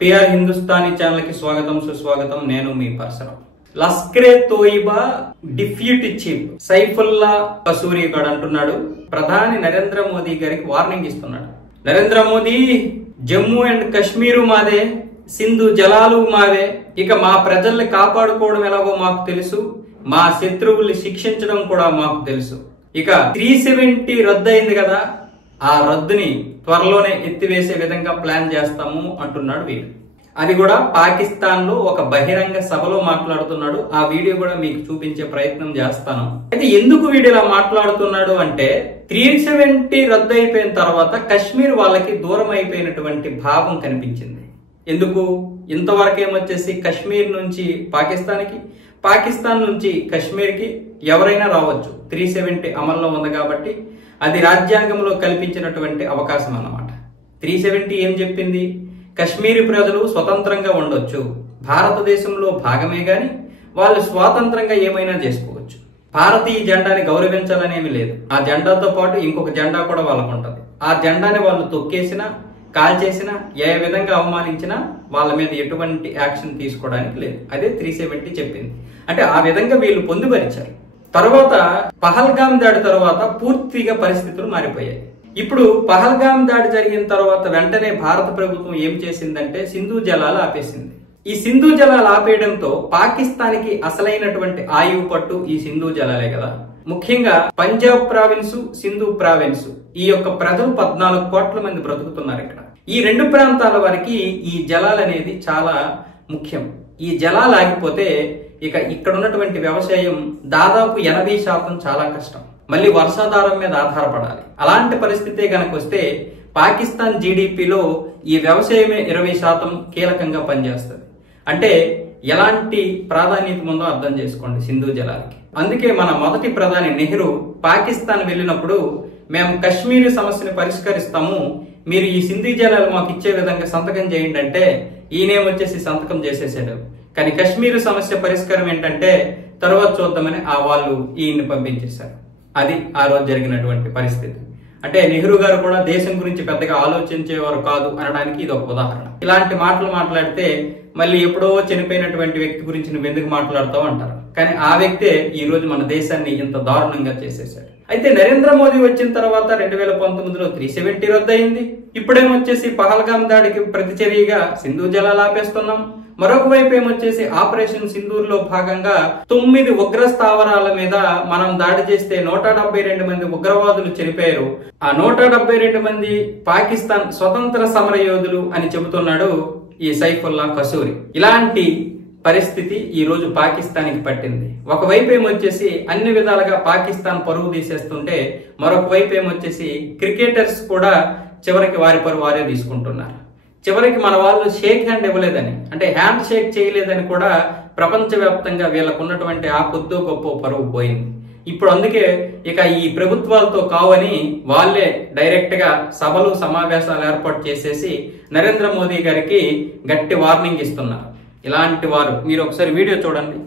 PR Hindustani channel కి స్వాగతం సుస్వాగతం. నేను మీ పర్సనం. లష్కరే తోయిబా డిప్యూటీ చీఫ్ సైఫుల్లా కసూరి గారు అంటున్నాడు, ప్రధాని నరేంద్ర మోదీ గారికి వార్నింగ్ ఇస్తున్నాడు. నరేంద్ర మోదీ, జమ్మూ అండ్ కాశ్మీరు మాదే, సింధు జలాలు మావే, ఇక మా ప్రజల్ని కాపాడుకోవడం ఎలాగో మాకు తెలుసు, మా శత్రువుల్ని శిక్షించడం కూడా మాకు తెలుసు. ఇక 370 రద్దు అయింది కదా, ఆ రద్దుని త్వరలోనే ఎత్తివేసే విధంగా ప్లాన్ చేస్తాము అంటున్నాడు వీడు. అది కూడా పాకిస్తాన్ లో ఒక బహిరంగ సభలో మాట్లాడుతున్నాడు. ఆ వీడియో కూడా మీకు చూపించే ప్రయత్నం చేస్తాను. అయితే ఎందుకు వీడు ఇలా మాట్లాడుతున్నాడు అంటే, 370 రద్దు అయిపోయిన తర్వాత కశ్మీర్ వాళ్ళకి దూరం అయిపోయినటువంటి భావం కనిపించింది. ఎందుకు? ఇంతవరకు ఏమొచ్చేసి కశ్మీర్ నుంచి పాకిస్తాన్కి, పాకిస్తాన్ నుంచి కశ్మీర్కి ఎవరైనా రావచ్చు. 370 అమల్లో ఉంది కాబట్టి అది రాజ్యాంగంలో కల్పించినటువంటి అవకాశం అన్నమాట. 370 ఏం చెప్పింది? కశ్మీరీ ప్రజలు స్వతంత్రంగా ఉండొచ్చు, భారతదేశంలో భాగమే గాని వాళ్ళు స్వాతంత్రంగా ఏమైనా చేసుకోవచ్చు, భారతీయ జెండాని గౌరవించాలనేమి లేదు. ఆ జెండాతో పాటు ఇంకొక జెండా కూడా వాళ్ళకు ఉంటది. ఆ జెండాని వాళ్ళు తొక్కేసినా, కాల్చేసినా, ఏ విధంగా అవమానించినా వాళ్ళ మీద ఎటువంటి యాక్షన్ తీసుకోవడానికి లేదు. అదే 370 చెప్పింది. అంటే ఆ విధంగా వీళ్ళు పొందుపరిచారు. తర్వాత పహల్గామ్ దాడి తర్వాత పూర్తిగా పరిస్థితులు మారిపోయాయి. ఇప్పుడు పహల్గామ్ దాడి జరిగిన తర్వాత వెంటనే భారత ప్రభుత్వం ఏం చేసిందంటే సింధు జలాలు ఆపేసింది. ఈ సింధు జలాలు ఆపేయడంతో పాకిస్తాన్కి అసలైనటువంటి ఆయువు పట్టు ఈ సింధు జలాలే కదా. ముఖ్యంగా పంజాబ్ ప్రావిన్స్, సింధు ప్రావిన్స్, ఈ యొక్క ప్రజలు 14 కోట్ల మంది బ్రతుకుతున్నారు ఇక్కడ. ఈ రెండు ప్రాంతాల వారికి ఈ జలాలు అనేది చాలా ముఖ్యం. ఈ జలాలు ఆగిపోతే ఇక ఇక్కడ ఉన్నటువంటి వ్యవసాయం దాదాపు 80% చాలా కష్టం. మళ్ళీ వర్షాధారం మీద ఆధారపడాలి. అలాంటి పరిస్థితే కనుక వస్తే పాకిస్తాన్ జీడిపిలో ఈ వ్యవసాయమే 20% కీలకంగా పనిచేస్తుంది. అంటే ఎలాంటి ప్రాధాన్యత ఉందో అర్థం చేసుకోండి సింధు జలాలకి. అందుకే మన మొదటి ప్రధాని నెహ్రూ పాకిస్తాన్ వెళ్ళినప్పుడు, మేము కశ్మీర్ సమస్యను పరిష్కరిస్తాము, మీరు ఈ సింధు జలాలు మాకు ఇచ్చే విధంగా సంతకం చేయండి అంటే ఈయనేమొచ్చేసి సంతకం చేసేసాడు. కానీ కశ్మీర్ సమస్య పరిష్కారం ఏంటంటే తర్వాత చూద్దామని వాళ్ళు ఈయన్ని పంపించేశారు. అది ఆ రోజు జరిగినటువంటి పరిస్థితి. అంటే నెహ్రూ గారు కూడా దేశం గురించి పెద్దగా ఆలోచించేవారు కాదు అనడానికి ఇది ఒక ఉదాహరణ. ఇలాంటి మాటలు మాట్లాడితే మళ్ళీ ఎప్పుడో చనిపోయినటువంటి వ్యక్తి గురించి నువ్వు ఎందుకు మాట్లాడతావు అంటారు. కానీ ఆ వ్యక్తే ఈ రోజు మన దేశాన్ని ఇంత దారుణంగా చేసేసాడు. అయితే నరేంద్ర మోదీ వచ్చిన తర్వాత 2019లో 370 రద్దు అయింది. ఇప్పుడేమొచ్చేసి పహల్గామ్ దాడికి ప్రతిచర్యగా సింధు జలాలు ఆపేస్తున్నాం. మరొక వైపు ఏమొచ్చేసి ఆపరేషన్ సింధూర్ లో భాగంగా 9 ఉగ్ర స్థావరాల మీద మనం దాడి చేస్తే 172 మంది ఉగ్రవాదులు చనిపోయారు. ఆ 172 మంది పాకిస్తాన్ స్వతంత్ర సమర యోధులు అని చెబుతున్నాడు ఈ సైఫుల్లా కసూరి. ఇలాంటి పరిస్థితి ఈ రోజు పాకిస్తాన్కి పట్టింది. ఒకవైపు ఏమొచ్చేసి అన్ని విధాలుగా పాకిస్తాన్ పరువు తీసేస్తుంటే, మరొక వైపు ఏమొచ్చేసి క్రికెటర్స్ కూడా చివరికి వారి పరువు వారే తీసుకుంటున్నారు. చివరికి మన వాళ్ళు షేక్ హ్యాండ్ ఇవ్వలేదని, అంటే హ్యాండ్ షేక్ చేయలేదని కూడా ప్రపంచవ్యాప్తంగా వీళ్ళకు ఉన్నటువంటి ఆ కొద్దో గొప్ప పరువు పోయింది. ఇప్పుడు అందుకే ఇక ఈ ప్రభుత్వాలతో కావని వాళ్ళే డైరెక్ట్ గా సభలు సమావేశాలు ఏర్పాటు చేసేసి నరేంద్ర మోదీ గారికి గట్టి వార్నింగ్ ఇస్తున్నారు. ఇలాంటి వారు మీరు ఒకసారి వీడియో చూడండి.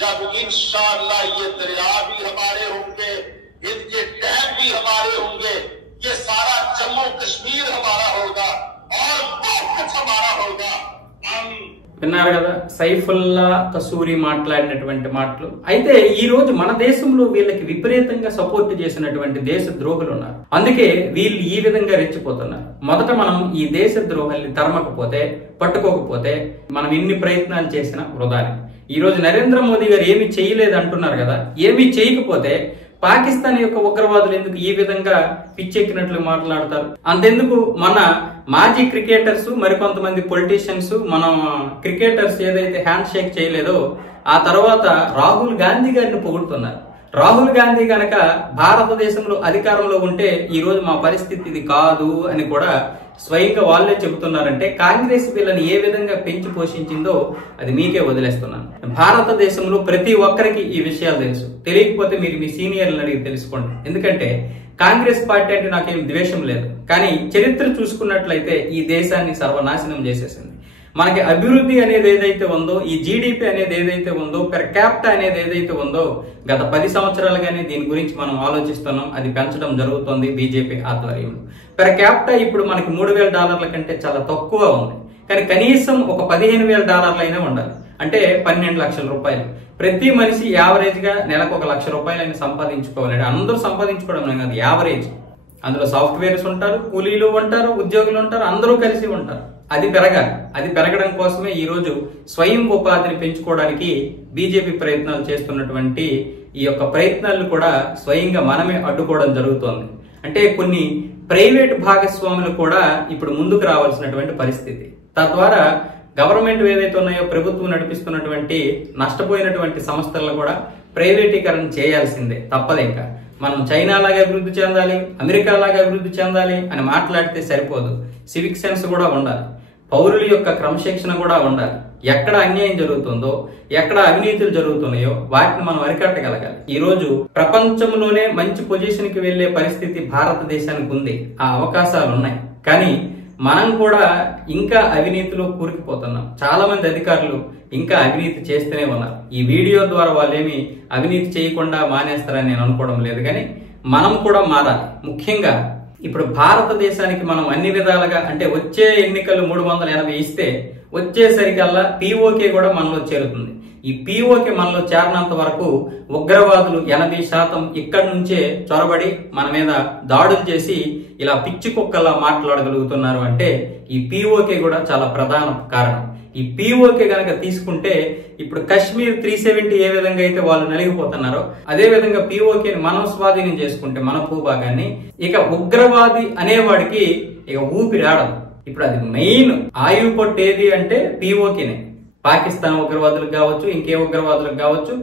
जब इंशाअल्लाह ये दरिया भी हमारे होंगे, इनके डैम भी हमारे होंगे, ये सारा जम्मू कश्मीर हमारा होगा और बहुत कुछ हमारा होगा. విన్నారు కదా సైఫుల్లా కసూరి మాట్లాడినటువంటి మాటలు. అయితే ఈ రోజు మన దేశంలో వీళ్ళకి విపరీతంగా సపోర్ట్ చేసినటువంటి దేశ ద్రోహులు ఉన్నారు. అందుకే వీళ్ళు ఈ విధంగా రెచ్చిపోతున్నారు. మొదట మనం ఈ దేశ ద్రోహుల్ని తరమకపోతే, పట్టుకోకపోతే మనం ఎన్ని ప్రయత్నాలు చేసినా వృధానే. ఈ రోజు నరేంద్ర మోదీ గారు ఏమి చేయలేదు అంటున్నారు కదా, ఏమి చేయకపోతే పాకిస్తాన్ యొక్క ఉగ్రవాదులు ఎందుకు ఈ విధంగా పిచ్చెక్కినట్లు మాట్లాడతారు? అంతెందుకు మన మాజీ క్రికెటర్స్, మరికొంతమంది పొలిటీషియన్స్, మనం క్రికెటర్స్ ఏదైతే హ్యాండ్ షేక్ చేయలేదో ఆ తర్వాత రాహుల్ గాంధీ గారిని పొగుడుతున్నారు. రాహుల్ గాంధీ గనక భారతదేశంలో అధికారంలో ఉంటే ఈ రోజు మా పరిస్థితి ఇది కాదు అని కూడా స్వయంగా వాళ్ళే చెబుతున్నారంటే కాంగ్రెస్ వీళ్ళని ఏ విధంగా పెంచి పోషించిందో అది మీకే వదిలేస్తున్నాను. భారతదేశంలో ప్రతి ఒక్కరికి ఈ విషయాలు తెలుసు. తెలియకపోతే మీరు మీ సీనియర్లను అడిగి తెలుసుకోండి. ఎందుకంటే కాంగ్రెస్ పార్టీ అంటే నాకేం ద్వేషం లేదు, కానీ చరిత్ర చూసుకున్నట్లయితే ఈ దేశాన్ని సర్వనాశనం చేసేసింది. మనకి అభివృద్ధి అనేది ఏదైతే ఉందో, ఈ జీడిపి అనేది ఏదైతే ఉందో, పెర్ క్యాపిటా అనేది ఏదైతే ఉందో, గత 10 సంవత్సరాలుగానే దీని గురించి మనం ఆలోచిస్తున్నాం. అది పెంచడం జరుగుతోంది బీజేపీ ఆధ్వర్యంలో. పెర్ క్యాపిటా ఇప్పుడు మనకి $3,000 కంటే చాలా తక్కువ ఉంది. కానీ కనీసం ఒక $15,000 అయినా ఉండాలి. అంటే 12 లక్షల రూపాయలు. ప్రతి మనిషి యావరేజ్ గా నెలకు $1,00,000 సంపాదించుకోవాలి. అందరూ సంపాదించుకోవడం కాదు, యావరేజ్. అందులో సాఫ్ట్వేర్స్ ఉంటారు, కూలీలు ఉంటారు, ఉద్యోగులు ఉంటారు, అందరూ కలిసి ఉంటారు. అది పెరగాలి. అది పెరగడం కోసమే ఈ రోజు స్వయం ఉపాధిని పెంచుకోవడానికి బీజేపీ ప్రయత్నాలు చేస్తున్నటువంటి ఈ యొక్క ప్రయత్నాలను కూడా స్వయంగా మనమే అడ్డుకోవడం జరుగుతోంది. అంటే కొన్ని ప్రైవేట్ భాగస్వాములు కూడా ఇప్పుడు ముందుకు రావాల్సినటువంటి పరిస్థితి. తద్వారా గవర్నమెంట్ ఏదైతే ఉన్నాయో, ప్రభుత్వం నడిపిస్తున్నటువంటి నష్టపోయినటువంటి సంస్థలను కూడా ప్రైవేటీకరణ చేయాల్సిందే, తప్పదు. ఇంకా మనం చైనా లాగా అభివృద్ధి చెందాలి, అమెరికా లాగా అభివృద్ధి చెందాలి అని మాట్లాడితే సరిపోదు. సివిక్ సెన్స్ కూడా ఉండాలి, పౌరుల యొక్క క్రమశిక్షణ కూడా ఉండాలి. ఎక్కడ అన్యాయం జరుగుతుందో, ఎక్కడ అవినీతులు జరుగుతున్నాయో వాటిని మనం అరికట్టగలగాలి. ఈ రోజు ప్రపంచంలోనే మంచి పొజిషన్ కి వెళ్లే పరిస్థితి భారతదేశానికి ఉంది, ఆ అవకాశాలు ఉన్నాయి. కానీ మనం కూడా ఇంకా అవినీతిలో కూరుకుపోతున్నాం. చాలా మంది అధికారులు ఇంకా అవినీతి చేస్తూనే ఉన్నారు. ఈ వీడియో ద్వారా వాళ్ళేమి అవినీతి చేయకుండా మానేస్తారని నేను అనుకోవడం లేదు, కానీ మనం కూడా మారాలి. ముఖ్యంగా ఇప్పుడు భారతదేశానికి మనం అన్ని విధాలుగా, అంటే వచ్చే ఎన్నికలు 380 ఇస్తే వచ్చేసరికల్లా పీఓకే కూడా మనలో చేరుతుంది. ఈ పీఓకే మనలో చేరినంత వరకు ఉగ్రవాదులు 80% ఇక్కడి నుంచే చొరబడి మన మీద దాడులు చేసి ఇలా పిచ్చి కుక్కలా మాట్లాడగలుగుతున్నారు. అంటే ఈ పీఓకే కూడా చాలా ప్రధాన కారణం. ఈ పీఓకే గనక తీసుకుంటే ఇప్పుడు కశ్మీర్ 370 ఏ విధంగా అయితే వాళ్ళు నలిగిపోతున్నారో, అదే విధంగా పీఓకేని మనం స్వాధీనం చేసుకుంటే మన భూభాగాన్ని, ఇక ఉగ్రవాది అనేవాడికి ఇక ఊపిరాడదు. ఇప్పుడు అది మెయిన్ ఆయువు పట్టు ఏది అంటే పీఓకేనే. పాకిస్తాన్ ఉగ్రవాదులకు కావచ్చు, ఇంకే ఉగ్రవాదులకు కావచ్చు,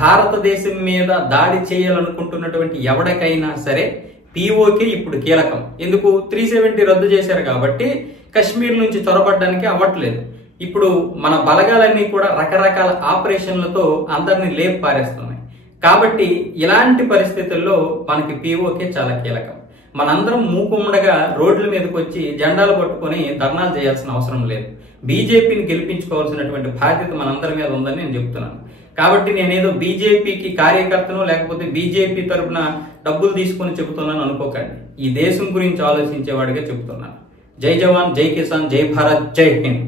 భారతదేశం మీద దాడి చేయాలనుకుంటున్నటువంటి ఎవరికైనా సరే పీఓకే ఇప్పుడు కీలకం. ఎందుకు? 370 రద్దు చేశారు కాబట్టి కశ్మీర్ నుంచి చొరబడ్డానికి అవ్వట్లేదు. ఇప్పుడు మన బలగాలన్నీ కూడా రకరకాల ఆపరేషన్లతో అందరినీ లేపు పారేస్తున్నాయి. కాబట్టి ఇలాంటి పరిస్థితుల్లో మనకి పీఓకే చాలా కీలకం. మనందరం మూకుమ్మడిగా రోడ్ల మీదకి వచ్చి జెండాలు పట్టుకొని ధర్నాలు చేయాల్సిన అవసరం లేదు. బీజేపీని గెలిపించుకోవాల్సినటువంటి బాధ్యత మనందరి మీద ఉందని నేను చెప్తున్నాను. కాబట్టి నేనేదో బీజేపీకి కార్యకర్తను లేకపోతే బీజేపీ తరఫున డబ్బులు తీసుకొని చెబుతున్నాను అనుకోకండి. ఈ దేశం గురించి ఆలోచించేవాడిగా చెబుతున్నాను. జై జవాన్, జై కిసాన్, జై భారత్, జై హింద్.